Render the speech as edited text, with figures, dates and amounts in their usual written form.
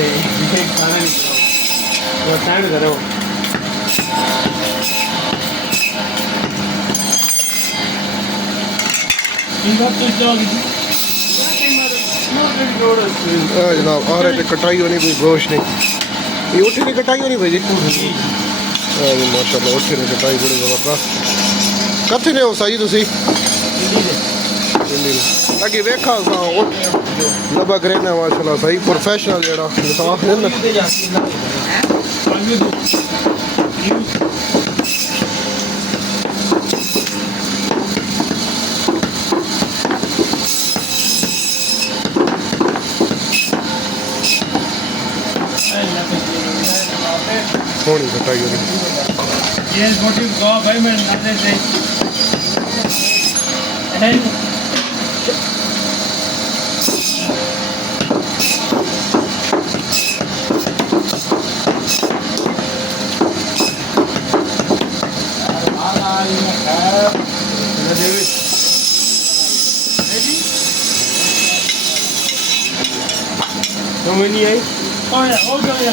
کھانا نہیں کرو سینڈ کرو جناب آ رہے تھے کٹائی ہونی کوئی گوشت نہیں یہ اٹھی نہیں کٹائی ہونی بھائی جی ماشاء اللہ اٹھی نہیں کٹائی بڑی زبردست کتنے نے ہو سائی تھی اگے ویکھا لبک رہنا ماشاء اللہ صحیح پروفیشنل جڑا صاف ہے نا تھوڑی کٹائی ہوئی یہ چھوٹی گاہ بھائی میں نظر سے سمجھ نہیں آئی ہو گیا